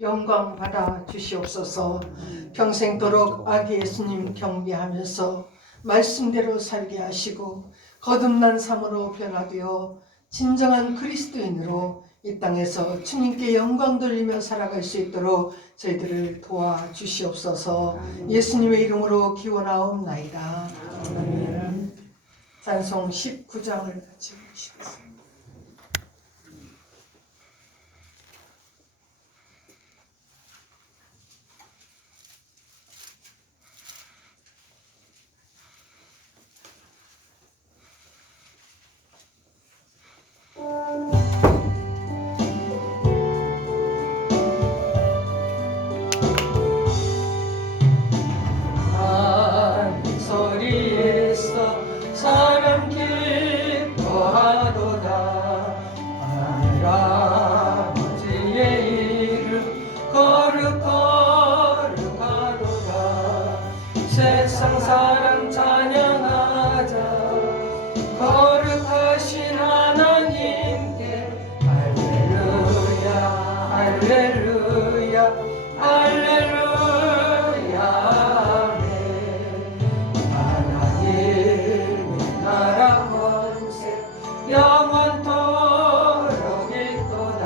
영광 받아 주시옵소서. 평생도록 아기 예수님 경배하면서 말씀대로 살게 하시고 거듭난 삶으로 변화되어 진정한 그리스도인으로 이 땅에서 주님께 영광 돌리며 살아갈 수 있도록 저희들을 도와주시옵소서. 예수님의 이름으로 기원하옵나이다. 아멘. 찬송 19장을 같이 보시겠습니다. 세상 사랑 찬양하자. 거룩하신 하나님께 할렐루야 할렐루야 할렐루야 아멘. 하나님의 나라 권세 영원토록 있도다.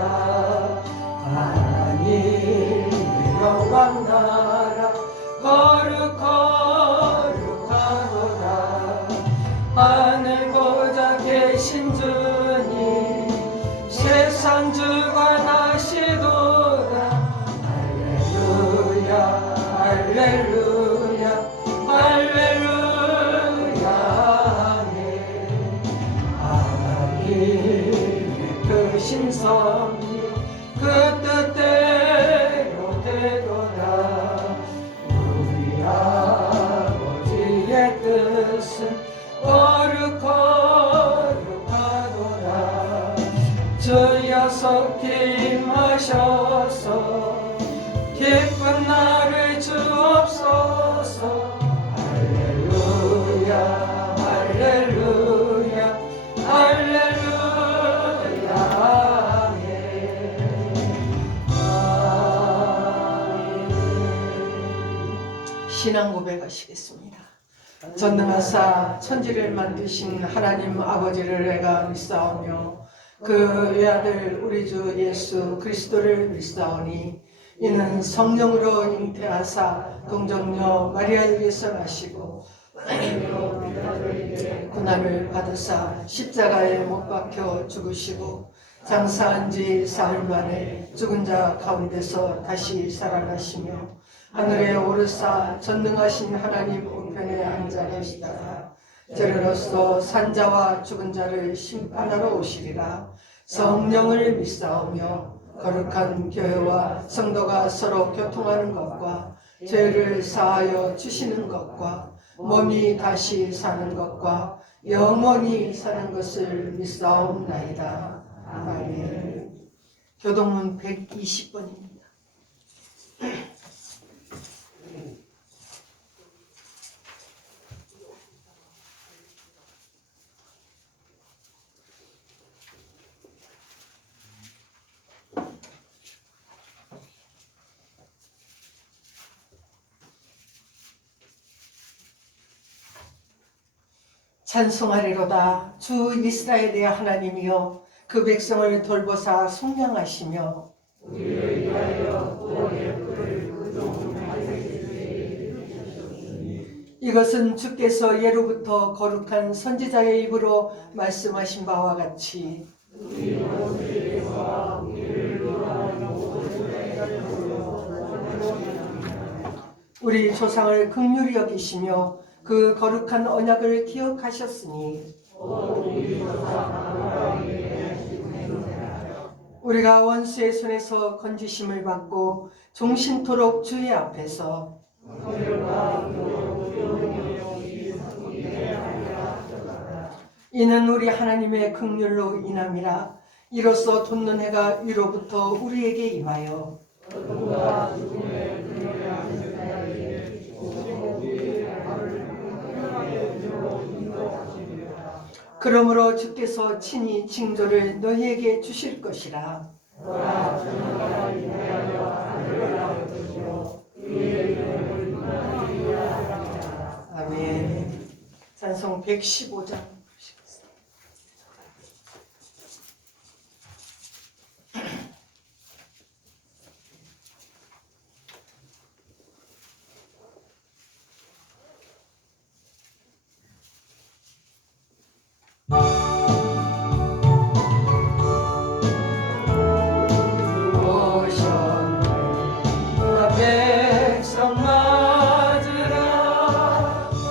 하나님의 영광 나라 하늘 보좌 계신 주님 세상 주관하시도다. 할렐루야 할렐루야 할렐루야 아멘. 하나님의 크신 섭리 그 뜻대로 되도다. 우리 아버지의 뜻은 거룩하도다. 주여 속임하셔서 기쁜 날을 주옵소서. 할렐루야 할렐루야 할렐루야 아멘. 신앙 고백하시겠습니다. 전능하사 천지를 만드신 하나님 아버지를 내가 믿사오며 그 외아들 우리 주 예수 그리스도를 믿사오니 이는 성령으로 잉태하사 동정녀 마리아를 예성하시고 고난을 받으사 십자가에 못 박혀 죽으시고 장사한 지 사흘 만에 죽은 자 가운데서 다시 살아나시며 하늘에 오르사 전능하신 하나님 우편에 앉아 계시다가 저리로서 산자와 죽은 자를 심판하러 오시리라. 성령을 믿사오며 거룩한 교회와 성도가 서로 교통하는 것과 죄를 사하여 주시는 것과 몸이 다시 사는 것과 영원히 사는 것을 믿사옵나이다. 아멘. 교동문 120번입니다. 찬송하리로다. 주 이스라엘의 하나님이여 그 백성을 돌보사 속량하시며 우리를 위하여 구원의 뿔을 이것은 주께서 예로부터 거룩한 선지자의 입으로 말씀하신 바와 같이 우리 조상을 긍휼히 여기시며 그 거룩한 언약을 기억하셨으니 우리가 원수의 손에서 건지심을 받고 종신토록 주의 앞에서 이는 우리 하나님의 긍휼로 인함이라. 이로써 돋는 해가 위로부터 우리에게 임하여 그러므로 주께서 친히 징조를 너희에게 주실 것이라. 115장. 백성 맞으라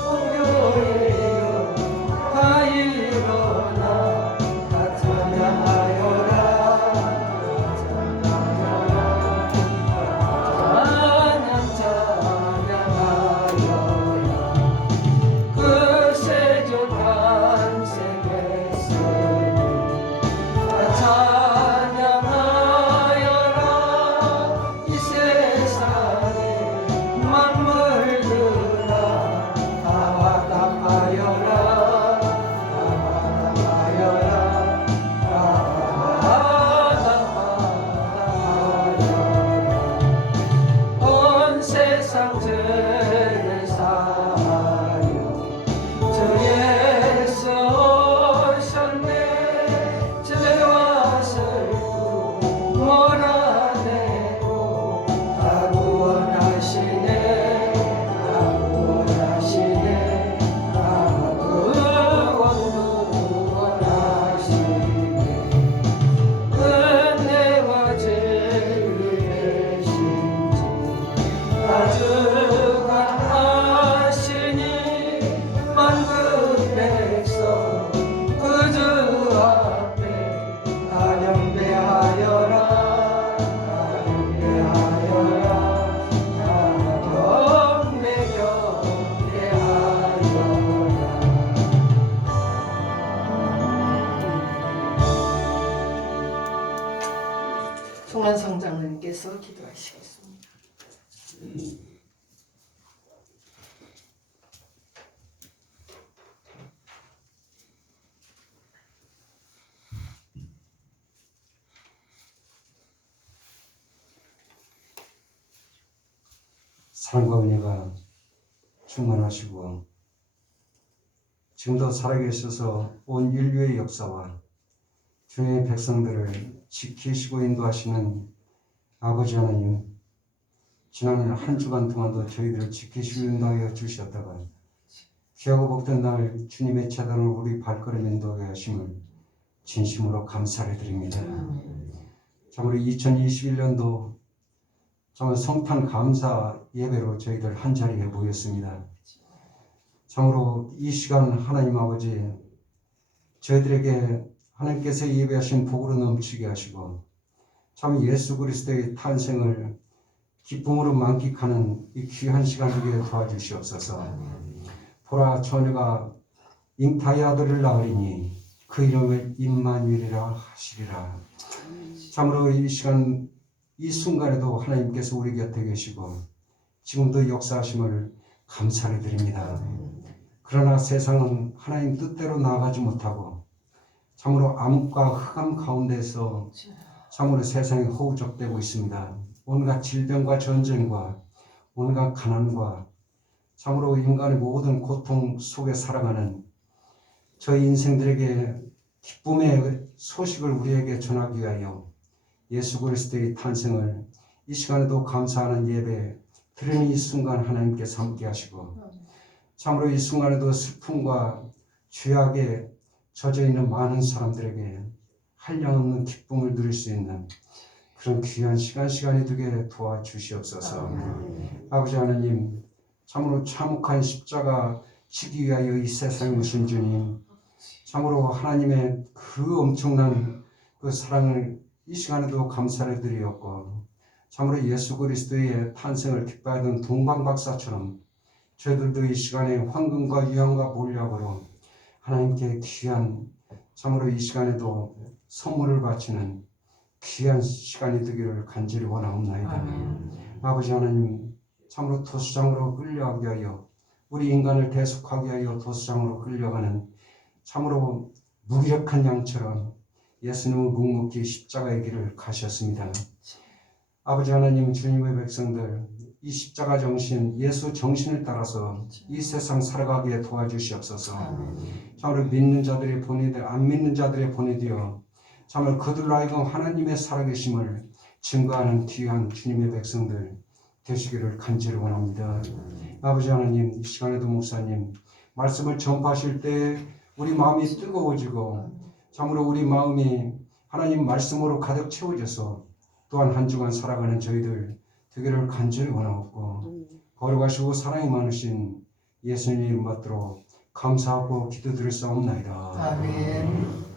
공교회여 다 일어나 다 찬양하여라 찬양하여라 그 세조 탄생했으니 다 찬양하여라 이 세상에 만물들아 다 화답하여라 다 화답하여라 다 화답하여라 온 세상 죄를 사하여 주 예수 오셨네 죄와 슬픔 몰아내고 다 구원하시네 다 구원하시네 다 구원하시네 은혜와 진리의 신지 다 주관하시니 만국 백성 그주 앞에 다 경배하여라 다 경배하여라 다 경배하여라 송환성장님께서 기도하시겠습니다. 사랑과 은혜가 충만하시고 지금도 살아계셔서 온 인류의 역사와 주의 백성들을 지키시고 인도하시는 아버지 하나님, 지난 한 주간 동안도 저희들을 지키시고 인도하여 주셨다가 귀하고 복된 날 주님의 재단을 우리 발걸음 인도하게 하심을 진심으로 감사를 드립니다. 참으로 2021년도 정말 성탄 감사 예배로 저희들 한자리에 모였습니다. 참으로 이 시간 하나님 아버지 저희들에게 하나님께서 예배하신 복으로 넘치게 하시고 참 예수 그리스도의 탄생을 기쁨으로 만끽하는 이 귀한 시간 되게 도와주시옵소서. 보라 처녀가 잉타의 아들을 낳으리니 그 이름을 임마누엘이라 하시리라. 참으로 이 시간 이 순간에도 하나님께서 우리 곁에 계시고 지금도 역사하심을 감사를 드립니다. 그러나 세상은 하나님 뜻대로 나아가지 못하고 참으로 암과 흑암 가운데서 참으로 세상이 허우적대고 있습니다. 온갖 질병과 전쟁과 온갖 가난과 참으로 인간의 모든 고통 속에 살아가는 저희 인생들에게 기쁨의 소식을 우리에게 전하기 위하여 예수 그리스도의 탄생을 이 시간에도 감사하는 예배 드리는 이 순간 하나님께서 함께 하시고 참으로 이 순간에도 슬픔과 죄악에 젖어 있는 많은 사람들에게 한량없는 기쁨을 누릴 수 있는 그런 귀한 시간이 되게 도와주시옵소서. 아버지 하나님, 참으로 참혹한 십자가 지기 위하여 이 세상에 오신 주님, 참으로 하나님의 그 엄청난 그 사랑을 이 시간에도 감사를 드리었고 참으로 예수 그리스도의 탄생을 기뻐하던 동방박사처럼 저희들도 이 시간에 황금과 유향과 몰약으로 하나님께 귀한 참으로 이 시간에도 선물을 바치는 귀한 시간이 되기를 간절히 원하옵나이다. 아버지 하나님, 참으로 도수장으로 끌려가게 하여 우리 인간을 대속하게 하여 도수장으로 끌려가는 참으로 무기력한 양처럼 예수님은 묵묵히 십자가의 길을 가셨습니다. 아버지 하나님, 주님의 백성들 이 십자가 정신, 예수 정신을 따라서 이 세상 살아가게 도와주시옵소서. 참으로 믿는 자들의 본이 되어 안 믿는 자들의 본이 되어 참으로 그들로 하여금 하나님의 살아계심을 증거하는 귀한 주님의 백성들 되시기를 간절히 원합니다. 아버지 하나님, 이 시간에도 목사님 말씀을 전파하실 때 우리 마음이 뜨거워지고 참으로 우리 마음이 하나님 말씀으로 가득 채워져서 또한 한 주간 살아가는 저희들 되기를 간절히 원하옵고 거룩하시고 사랑이 많으신 예수님 이름 받들어 감사하고 기도드렸사옵나이다. 아멘.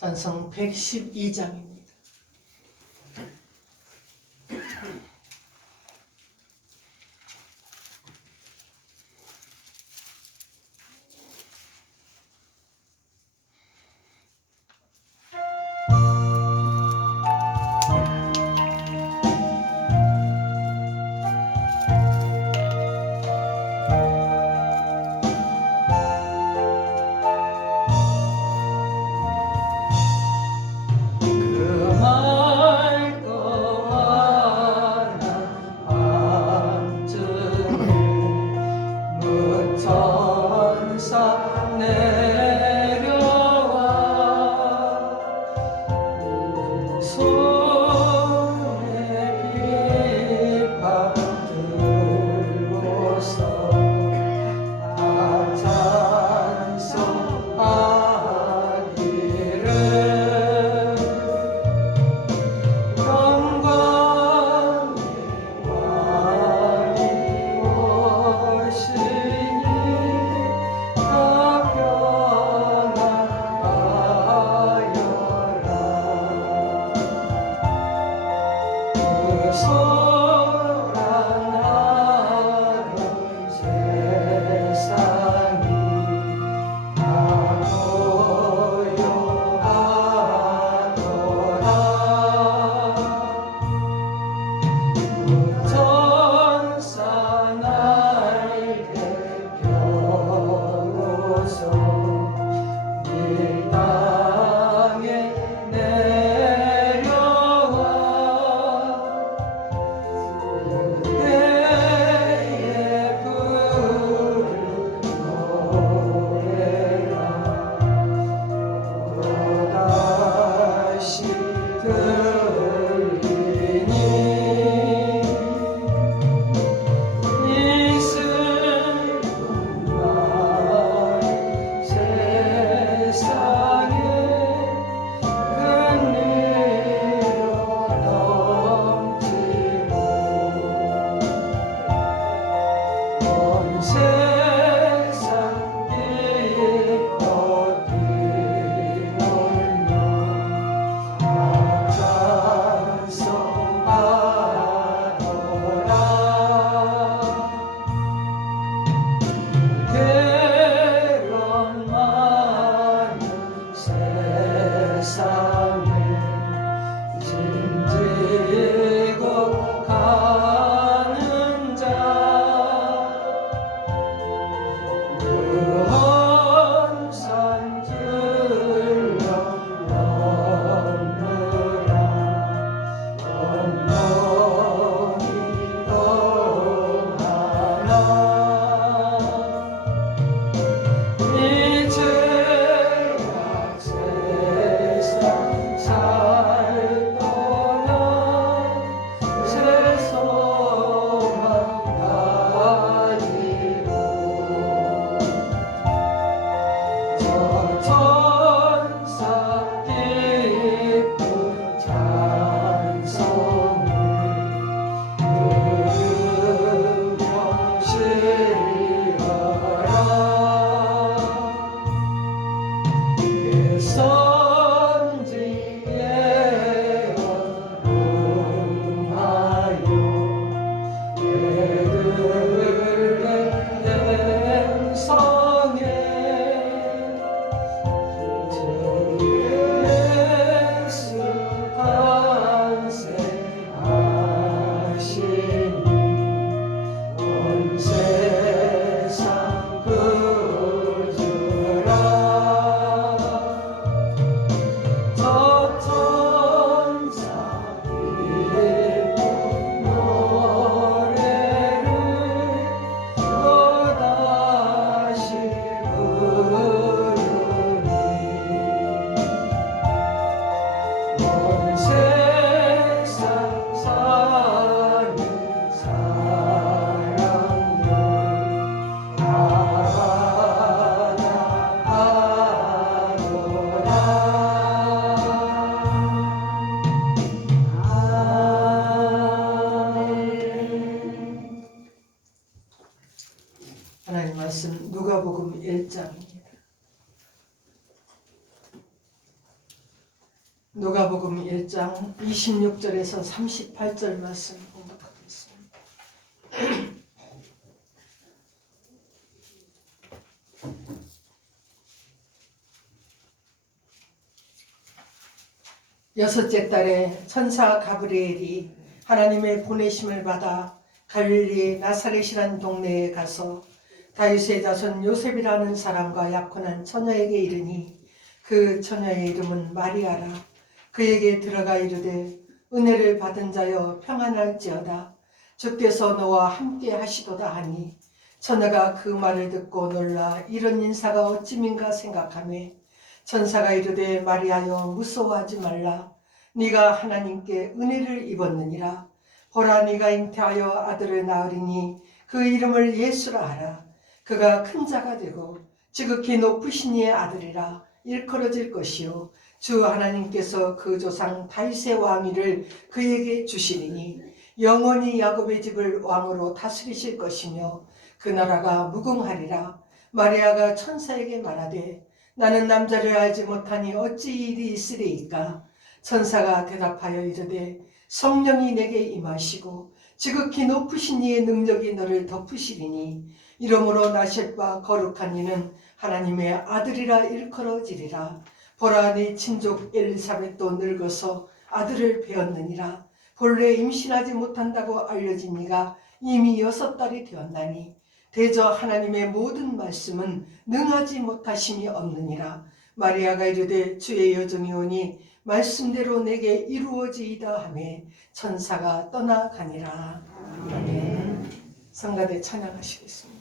찬송 112장입니다. 누가복음 1장입니다. 누가복음 1장 26절에서 38절 말씀 공독하겠습니다. 여섯째 달에 천사 가브리엘이 하나님의 보내심을 받아 갈릴리 나사렛이란 동네에 가서 다윗의 자손 요셉이라는 사람과 약혼한 처녀에게 이르니 그 처녀의 이름은 마리아라. 그에게 들어가 이르되 은혜를 받은 자여 평안할지어다. 주께서 너와 함께 하시도다 하니 처녀가 그 말을 듣고 놀라 이런 인사가 어찌민가 생각하매 천사가 이르되 마리아여 무서워하지 말라. 네가 하나님께 은혜를 입었느니라. 보라 네가 잉태하여 아들을 낳으리니 그 이름을 예수라 하라. 그가 큰 자가 되고 지극히 높으신 이의 아들이라. 일컬어질 것이요 주 하나님께서 그 조상 다윗의 왕위를 그에게 주시리니 영원히 야곱의 집을 왕으로 다스리실 것이며 그 나라가 무궁하리라. 마리아가 천사에게 말하되 나는 남자를 알지 못하니 어찌 이 일이 있으리이까. 천사가 대답하여 이르되 성령이 내게 임하시고 지극히 높으신 이의 능력이 너를 덮으시리니 이러므로 나실 바 거룩한 이는 하나님의 아들이라 일컬어지리라. 보라 네 친족 엘리사벳도 늙어서 아들을 배었느니라. 본래 임신하지 못한다고 알려진 이가 이미 6달이 되었나니 대저 하나님의 모든 말씀은 능하지 못하심이 없느니라. 마리아가 이르되 주의 여종이 오니 말씀대로 내게 이루어지이다 하매 천사가 떠나가니라. 아멘. 성가대 찬양하시겠습니다.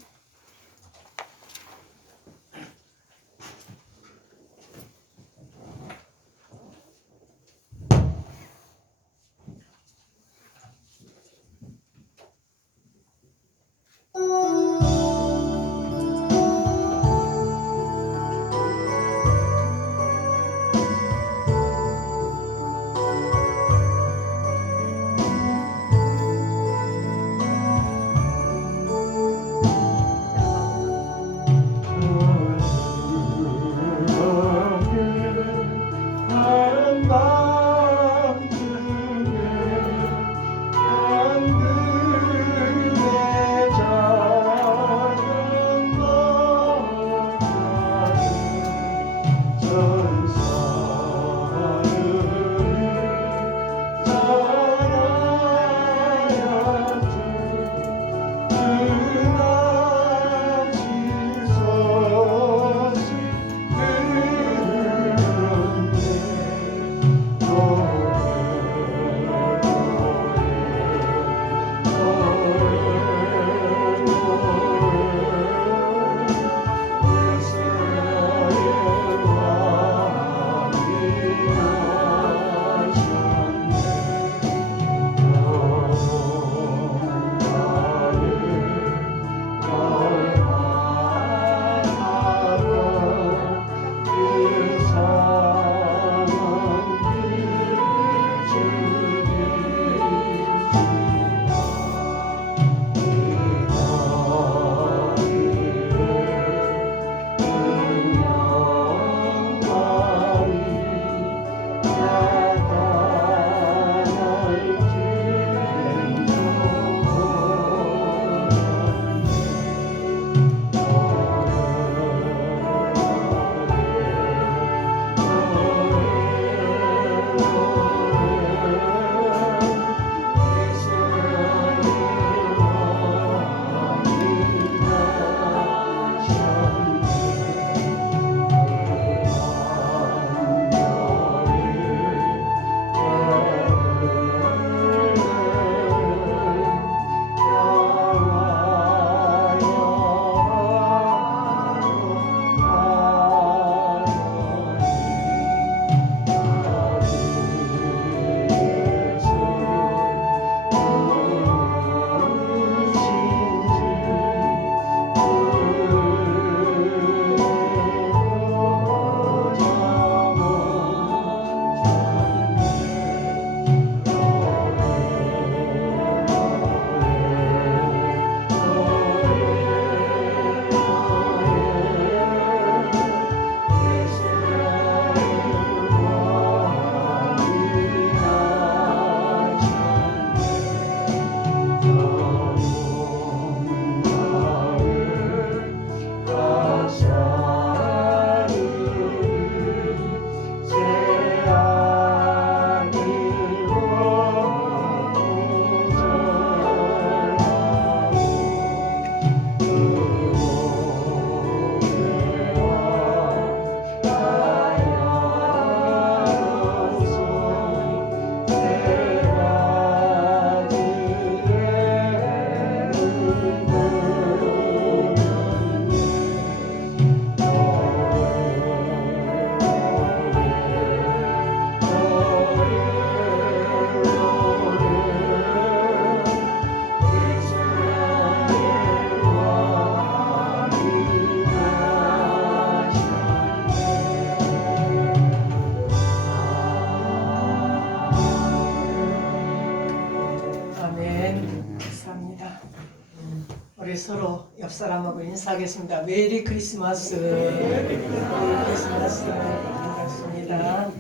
우리 서로 옆 사람하고 인사하겠습니다. 메리 크리스마스. 메리 크리스마스. 반갑습니다.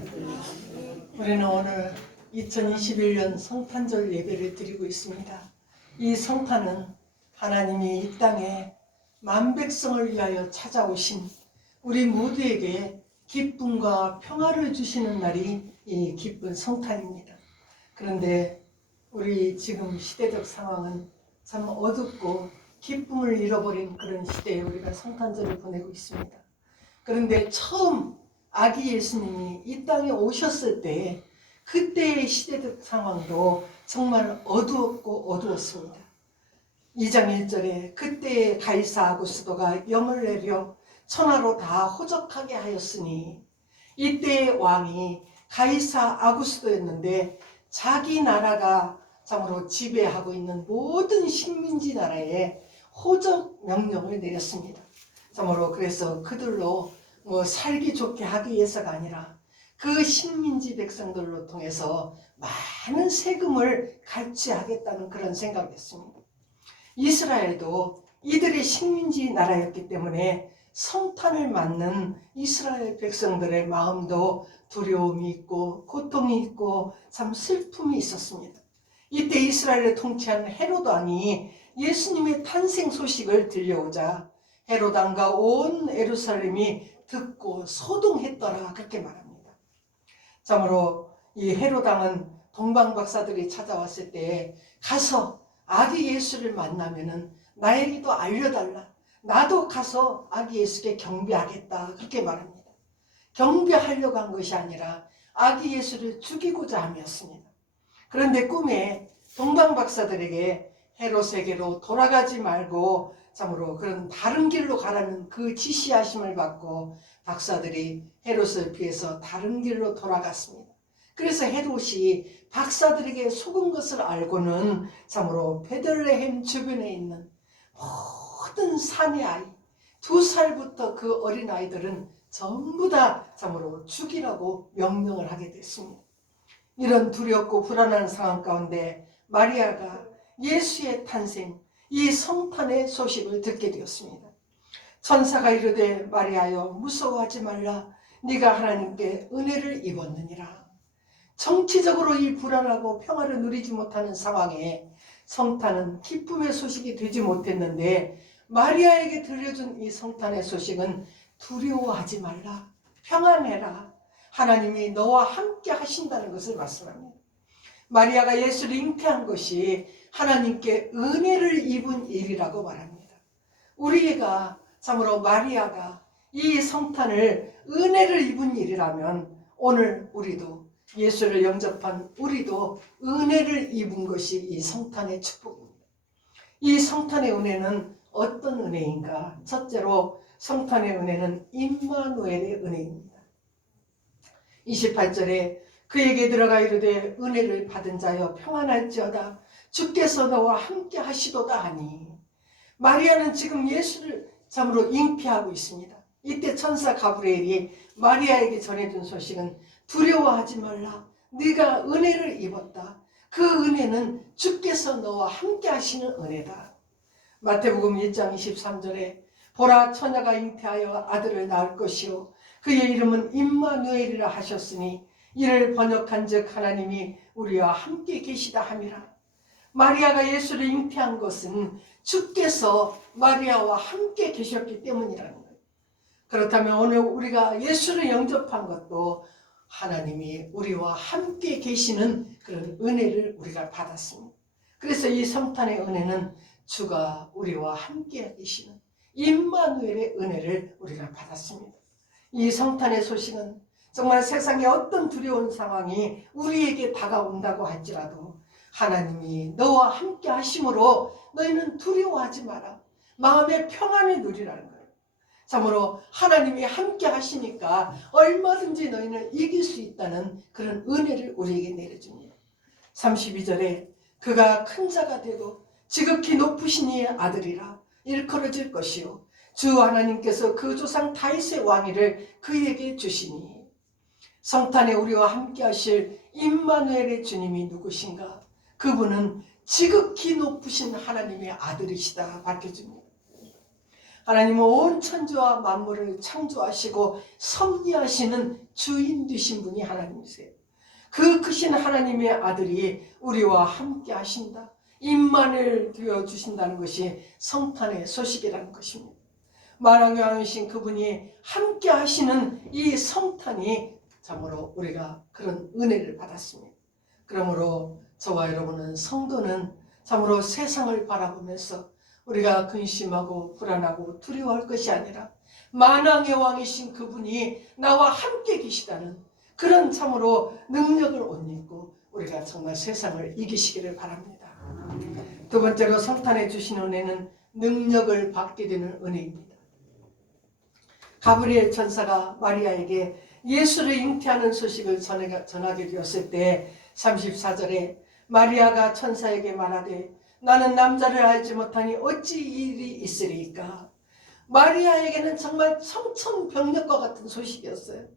우리는 오늘 2021년 성탄절 예배를 드리고 있습니다. 이 성탄은 하나님이 이 땅에 만백성을 위하여 찾아오신 우리 모두에게 기쁨과 평화를 주시는 날이 이 기쁜 성탄입니다. 그런데 우리 지금 시대적 상황은 참 어둡고 기쁨을 잃어버린 그런 시대에 우리가 성탄절을 보내고 있습니다. 그런데 처음 아기 예수님이 이 땅에 오셨을 때 그때의 시대적 상황도 정말 어두웠고 어두웠습니다. 2장 1절에 그때의 가이사 아구스도가 영을 내려 천하로 다 호적하게 하였으니, 이때의 왕이 가이사 아구스도였는데 자기 나라가 참으로 지배하고 있는 모든 식민지 나라에 호적 명령을 내렸습니다. 참으로 그래서 그들로 살기 좋게 하기 위해서가 아니라 그 식민지 백성들로 통해서 많은 세금을 갈취하겠다는 그런 생각이었습니다. 이스라엘도 이들의 식민지 나라였기 때문에 성탄을 맞는 이스라엘 백성들의 마음도 두려움이 있고 고통이 있고 참 슬픔이 있었습니다. 이때 이스라엘을 통치한 헤롯 왕이 예수님의 탄생 소식을 들려오자 헤롯 왕과 온 예루살렘이 듣고 소동했더라, 그렇게 말합니다. 참으로 이 헤롯 왕은 동방 박사들이 찾아왔을 때 가서 아기 예수를 만나면은 나에게도 알려달라, 나도 가서 아기 예수께 경배하겠다, 그렇게 말합니다. 경배하려고 한 것이 아니라 아기 예수를 죽이고자 함이었습니다. 그런데 꿈에 동방 박사들에게 헤롯에게로 돌아가지 말고 참으로 그런 다른 길로 가라는 그 지시하심을 받고 박사들이 헤롯을 피해서 다른 길로 돌아갔습니다. 그래서 헤롯이 박사들에게 속은 것을 알고는 참으로 베들레헴 주변에 있는 모든 산의 아이, 2살부터 그 어린아이들은 전부 다 참으로 죽이라고 명령을 하게 됐습니다. 이런 두렵고 불안한 상황 가운데 마리아가 예수의 탄생, 이 성탄의 소식을 듣게 되었습니다. 천사가 이르되 마리아여 무서워하지 말라, 네가 하나님께 은혜를 입었느니라. 정치적으로 이 불안하고 평화를 누리지 못하는 상황에 성탄은 기쁨의 소식이 되지 못했는데 마리아에게 들려준 이 성탄의 소식은 두려워하지 말라, 평안해라, 하나님이 너와 함께 하신다는 것을 말씀합니다. 마리아가 예수를 잉태한 것이 하나님께 은혜를 입은 일이라고 말합니다. 우리가 참으로 마리아가 이 성탄을 은혜를 입은 일이라면 오늘 우리도 예수를 영접한 우리도 은혜를 입은 것이 이 성탄의 축복입니다. 이 성탄의 은혜는 어떤 은혜인가? 첫째로 성탄의 은혜는 임마누엘의 은혜입니다. 28절에 그에게 들어가 이르되 은혜를 받은 자여 평안할지어다, 주께서 너와 함께 하시도다 하니, 마리아는 지금 예수를 참으로 잉태하고 있습니다. 이때 천사 가브리엘이 마리아에게 전해준 소식은 두려워하지 말라, 네가 은혜를 입었다, 그 은혜는 주께서 너와 함께 하시는 은혜다. 마태복음 1장 23절에 보라 처녀가 잉태하여 아들을 낳을 것이요 그의 이름은 임마누엘이라 하셨으니 이를 번역한 즉 하나님이 우리와 함께 계시다 함이라. 마리아가 예수를 잉태한 것은 주께서 마리아와 함께 계셨기 때문이라는 거예요. 그렇다면 오늘 우리가 예수를 영접한 것도 하나님이 우리와 함께 계시는 그런 은혜를 우리가 받았습니다. 그래서 이 성탄의 은혜는 주가 우리와 함께 계시는 임마누엘의 은혜를 우리가 받았습니다. 이 성탄의 소식은 정말 세상에 어떤 두려운 상황이 우리에게 다가온다고 할지라도 하나님이 너와 함께 하심으로 너희는 두려워하지 마라, 마음의 평안을 누리라는 거예요. 참으로 하나님이 함께 하시니까 얼마든지 너희는 이길 수 있다는 그런 은혜를 우리에게 내려줍니다. 32절에 그가 큰 자가 되고 지극히 높으신 이의 아들이라 일컬어질 것이요 주 하나님께서 그 조상 다윗의 왕위를 그에게 주시니. 성탄에 우리와 함께 하실 임마누엘의 주님이 누구신가? 그분은 지극히 높으신 하나님의 아들이시다 밝혀줍니다. 하나님은 온 천지와 만물을 창조하시고 섭리하시는 주인 되신 분이 하나님이세요. 그 크신 하나님의 아들이 우리와 함께 하신다. 임만을 되어 주신다는 것이 성탄의 소식이라는 것입니다. 만왕의 왕이신 그분이 함께 하시는 이 성탄이 참으로 우리가 그런 은혜를 받았습니다. 그러므로 저와 여러분은 성도는 참으로 세상을 바라보면서 우리가 근심하고 불안하고 두려워할 것이 아니라 만왕의 왕이신 그분이 나와 함께 계시다는 그런 참으로 능력을 옷 입고 우리가 정말 세상을 이기시기를 바랍니다. 두 번째로 성탄에 주신 은혜는 능력을 받게 되는 은혜입니다. 가브리엘 천사가 마리아에게 예수를 잉태하는 소식을 전하게 되었을 때 34절에 마리아가 천사에게 말하되 나는 남자를 알지 못하니 어찌 이 일이 있으리까. 마리아에게는 정말 청천벽력과 같은 소식이었어요.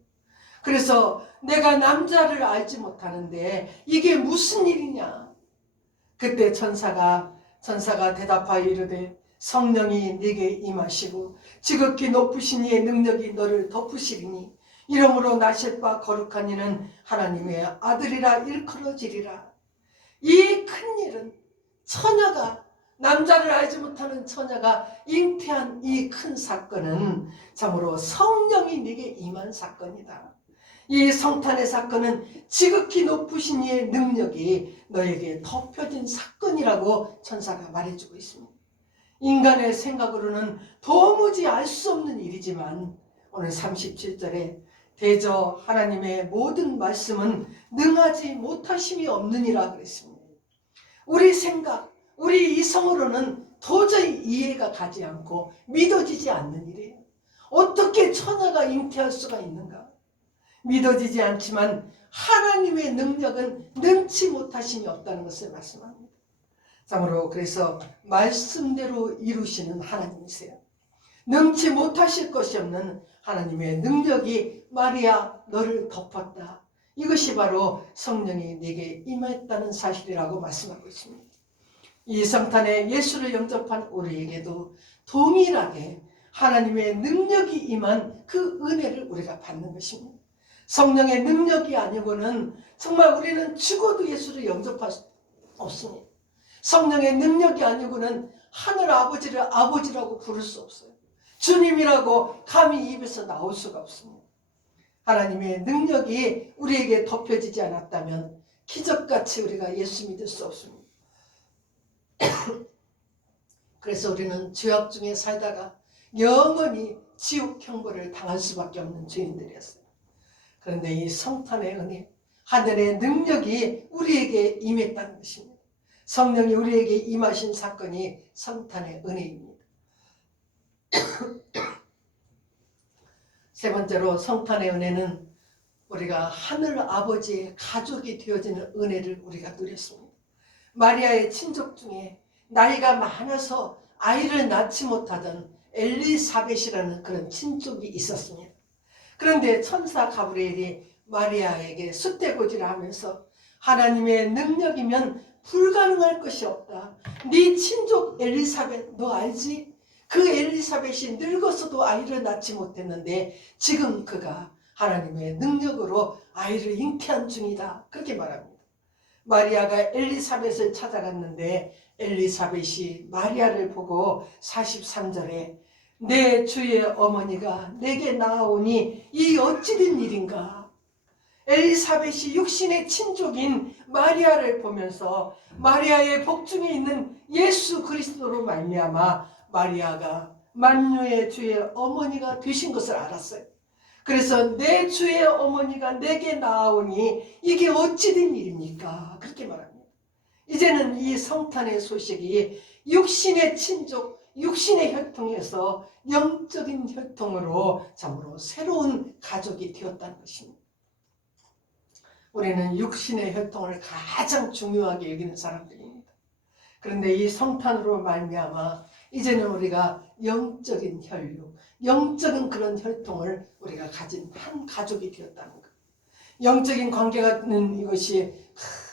그래서 내가 남자를 알지 못하는데 이게 무슨 일이냐. 그때 천사가 대답하여 이르되 성령이 네게 임하시고 지극히 높으신 이의 능력이 너를 덮으시리니 이러므로 나실 바 거룩한 이는 하나님의 아들이라 일컬어지리라. 이 큰 일은 처녀가 남자를 알지 못하는 처녀가 잉태한 이 큰 사건은 참으로 성령이 네게 임한 사건이다. 이 성탄의 사건은 지극히 높으신 이의 능력이 너에게 덮여진 사건이라고 천사가 말해주고 있습니다. 인간의 생각으로는 도무지 알 수 없는 일이지만 오늘 37절에 대저 하나님의 모든 말씀은 능하지 못하심이 없느니라 그랬습니다. 우리 생각, 우리 이성으로는 도저히 이해가 가지 않고 믿어지지 않는 일이에요. 어떻게 처녀가 잉태할 수가 있는가? 믿어지지 않지만 하나님의 능력은 능치 못하심이 없다는 것을 말씀합니다. 참으로 그래서 말씀대로 이루시는 하나님이세요. 능치 못하실 것이 없는 하나님의 능력이 마리아 너를 덮었다. 이것이 바로 성령이 네게 임했다는 사실이라고 말씀하고 있습니다. 이 성탄에 예수를 영접한 우리에게도 동일하게 하나님의 능력이 임한 그 은혜를 우리가 받는 것입니다. 성령의 능력이 아니고는 정말 우리는 죽어도 예수를 영접할 수 없습니다. 성령의 능력이 아니고는 하늘 아버지를 아버지라고 부를 수 없어요. 주님이라고 감히 입에서 나올 수가 없습니다. 하나님의 능력이 우리에게 덮여지지 않았다면 기적같이 우리가 예수 믿을 수 없습니다. 그래서 우리는 죄악 중에 살다가 영원히 지옥 형벌을 당할 수밖에 없는 죄인들이었어요. 그런데 이 성탄의 은혜, 하늘의 능력이 우리에게 임했다는 것입니다. 성령이 우리에게 임하신 사건이 성탄의 은혜입니다. 세 번째로 성탄의 은혜는 우리가 하늘 아버지의 가족이 되어지는 은혜를 우리가 누렸습니다. 마리아의 친족 중에 나이가 많아서 아이를 낳지 못하던 엘리사벳이라는 그런 친족이 있었습니다. 그런데 천사 가브리엘이 마리아에게 숫대고지를 하면서 하나님의 능력이면 불가능할 것이 없다. 네 친족 엘리사벳 너 알지? 그 엘리사벳이 늙어서도 아이를 낳지 못했는데 지금 그가 하나님의 능력으로 아이를 잉태한 중이다. 그렇게 말합니다. 마리아가 엘리사벳을 찾아갔는데 엘리사벳이 마리아를 보고 43절에 내 주의 어머니가 내게 나아오니 이 어찌된 일인가. 엘리사벳이 육신의 친족인 마리아를 보면서 마리아의 복중에 있는 예수 그리스도로 말미암아 마리아가 만유의 주의 어머니가 되신 것을 알았어요. 그래서 내 주의 어머니가 내게 나아오니 이게 어찌된 일입니까? 그렇게 말합니다. 이제는 이 성탄의 소식이 육신의 친족, 육신의 혈통에서 영적인 혈통으로 참으로 새로운 가족이 되었다는 것입니다. 우리는 육신의 혈통을 가장 중요하게 여기는 사람들입니다. 그런데 이 성탄으로 말미암아 이제는 우리가 영적인 혈육, 영적인 그런 혈통을 우리가 가진 한 가족이 되었다는 것. 영적인 관계가 있는 이것이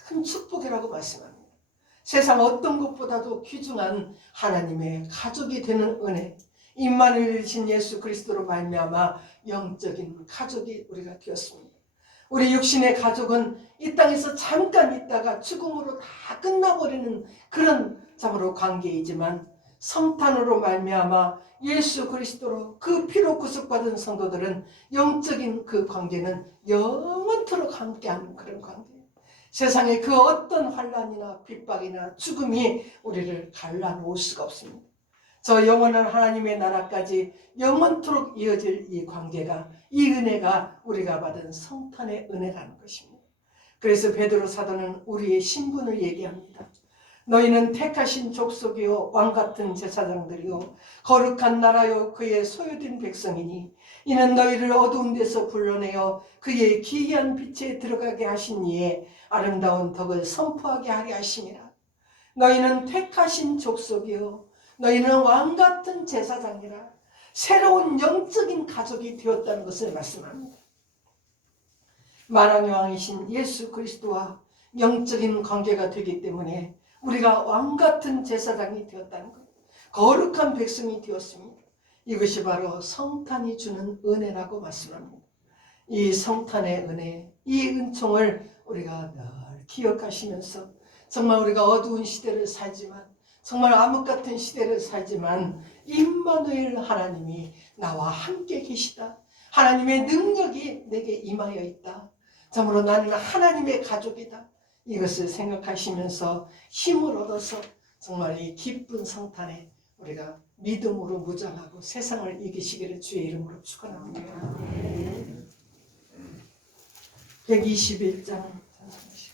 큰 축복이라고 말씀합니다. 세상 어떤 것보다도 귀중한 하나님의 가족이 되는 은혜, 임마누엘 신 예수 그리스도로 말미암아 영적인 가족이 우리가 되었습니다. 우리 육신의 가족은 이 땅에서 잠깐 있다가 죽음으로 다 끝나버리는 그런 참으로 관계이지만, 성탄으로 말미암아 예수 그리스도로 그 피로 구속받은 성도들은 영적인 그 관계는 영원토록 함께하는 그런 관계예요. 세상에 그 어떤 환난이나 핍박이나 죽음이 우리를 갈라놓을 수가 없습니다. 저 영원한 하나님의 나라까지 영원토록 이어질 이 관계가, 이 은혜가 우리가 받은 성탄의 은혜라는 것입니다. 그래서 베드로 사도는 우리의 신분을 얘기합니다. 너희는 택하신 족속이요 왕같은 제사장들이요 거룩한 나라요 그의 소유된 백성이니 이는 너희를 어두운 데서 불러내어 그의 기이한 빛에 들어가게 하신 이의 아름다운 덕을 선포하게 하려 하심이라. 너희는 택하신 족속이요 너희는 왕같은 제사장이라. 새로운 영적인 가족이 되었다는 것을 말씀합니다. 만왕의 왕이신 예수 그리스도와 영적인 관계가 되기 때문에 우리가 왕같은 제사장이 되었다는 것, 거룩한 백성이 되었습니다. 이것이 바로 성탄이 주는 은혜라고 말씀합니다. 이 성탄의 은혜, 이 은총을 우리가 늘 기억하시면서, 정말 우리가 어두운 시대를 살지만, 정말 암흑 같은 시대를 살지만 임마누엘 하나님이 나와 함께 계시다, 하나님의 능력이 내게 임하여 있다, 참으로 나는 하나님의 가족이다, 이것을 생각하시면서 힘을 얻어서 정말 이 기쁜 성탄에 우리가 믿음으로 무장하고 세상을 이기시기를 주의 이름으로 축원합니다. 121장 찬송하시겠습니다.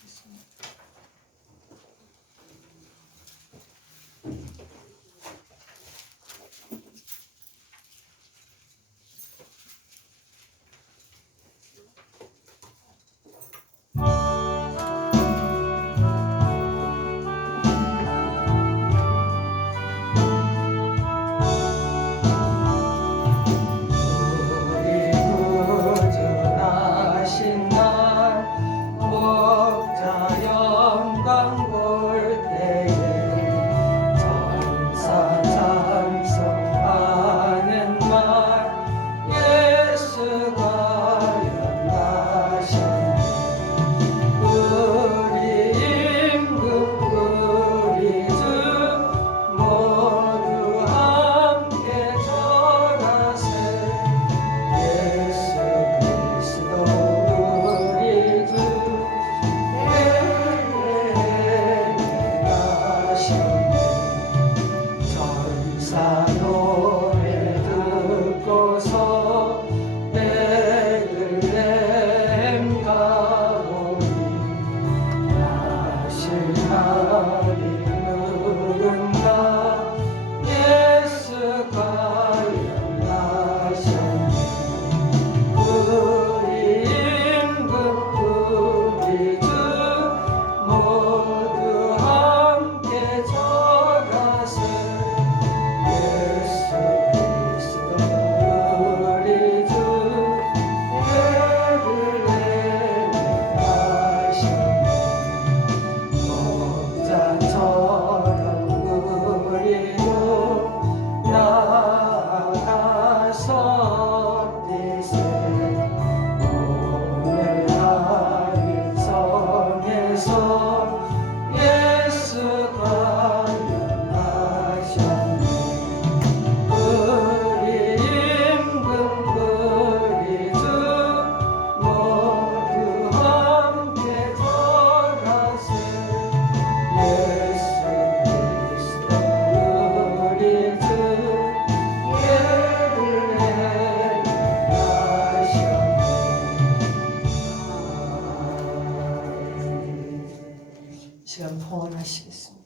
시간 봉헌하시겠습니다.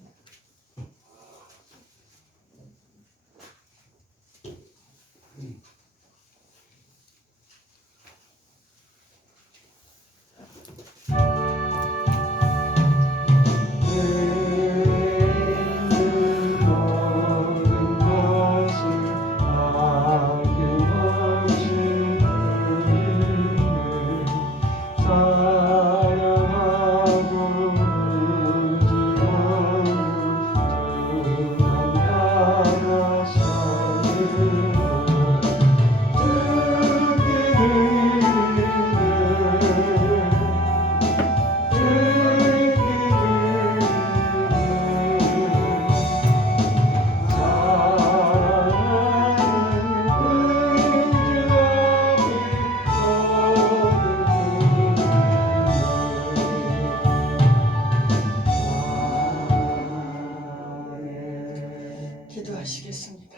기도하시겠습니다.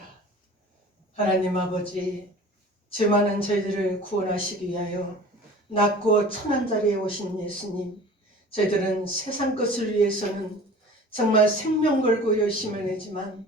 하나님 아버지, 죄 많은 저희들을 구원하시기 위하여 낮고 천한 자리에 오신 예수님, 저희들은 세상 것을 위해서는 정말 생명 걸고 열심을 내지만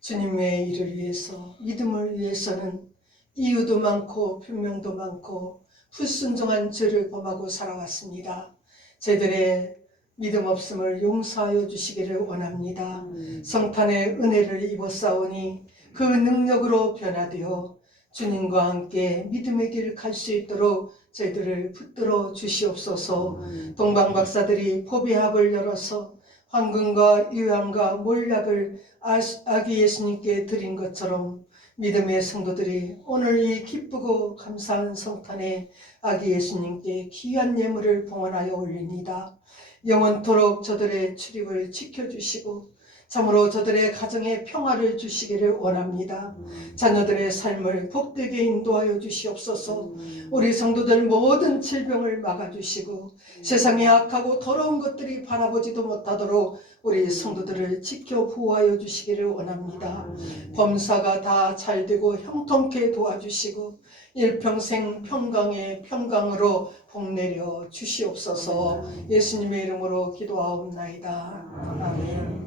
주님의 일을 위해서, 믿음을 위해서는 이유도 많고 변명도 많고 불순종한 죄를 범하고 살아왔습니다. 저희들의 믿음 없음을 용서하여 주시기를 원합니다. 성탄의 은혜를 입었사오니 그 능력으로 변화되어 주님과 함께 믿음의 길 갈 수 있도록 저희들을 붙들어 주시옵소서. 동방박사들이 보배합을 열어서 황금과 유향과 몰약을 아기 예수님께 드린 것처럼 믿음의 성도들이 오늘 이 기쁘고 감사한 성탄에 아기 예수님께 귀한 예물을 봉헌하여 올립니다. 영원토록 저들의 출입을 지켜주시고 참으로 저들의 가정에 평화를 주시기를 원합니다. 자녀들의 삶을 복되게 인도하여 주시옵소서. 우리 성도들 모든 질병을 막아주시고 세상에 악하고 더러운 것들이 바라보지도 못하도록 우리 성도들을 지켜 보호하여 주시기를 원합니다. 범사가 다 잘 되고 형통케 도와주시고 일평생 평강의 평강으로 복내려 주시옵소서. 예수님의 이름으로 기도하옵나이다. 아멘.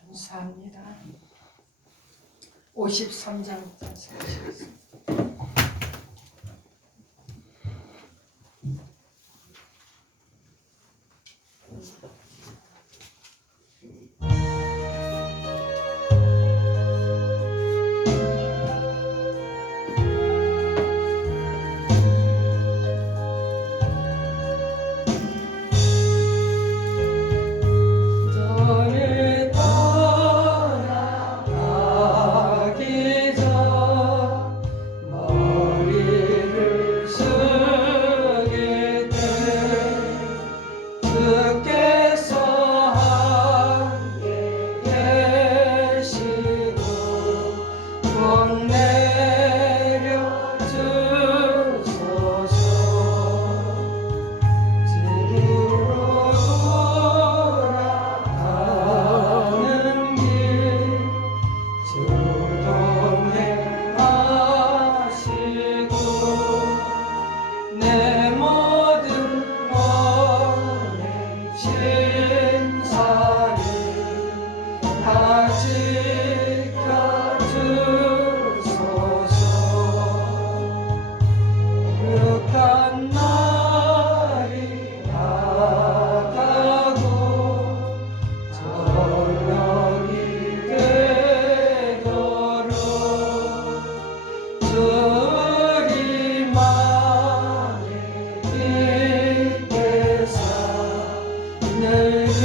감사합니다. 53장 감사하시겠습니다. 너를 떠나가기 전 머리를 숙일 때 주께서 함께 계시고 복 내려 주소서. 집으로 돌아가는 길 주동해 하시고 내 모든 원의 신사를 다 지켜주소서. 거룩한 날이 다가고 저녁이 되도록 주님만의 빛께서 늘 계시옵소서.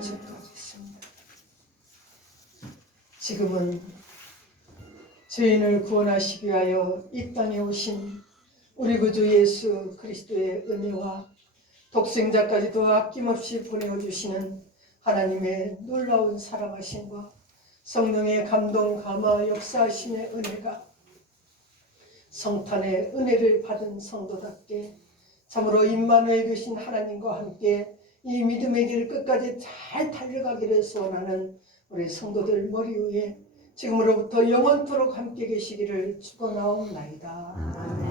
기도하겠습니다. 지금은 죄인을 구원하시기 위하여 이 땅에 오신 우리 구주 예수 그리스도의 은혜와 독생자까지도 아낌없이 보내주시는 하나님의 놀라운 사랑하심과 성령의 감동 감화 역사하심의 은혜가 성탄의 은혜를 받은 성도답게 참으로 임마누엘 되신 하나님과 함께 이 믿음의 길 끝까지 잘 달려가기를 소원하는 우리 성도들 머리 위에 지금으로부터 영원토록 함께 계시기를 축원하옵나이다.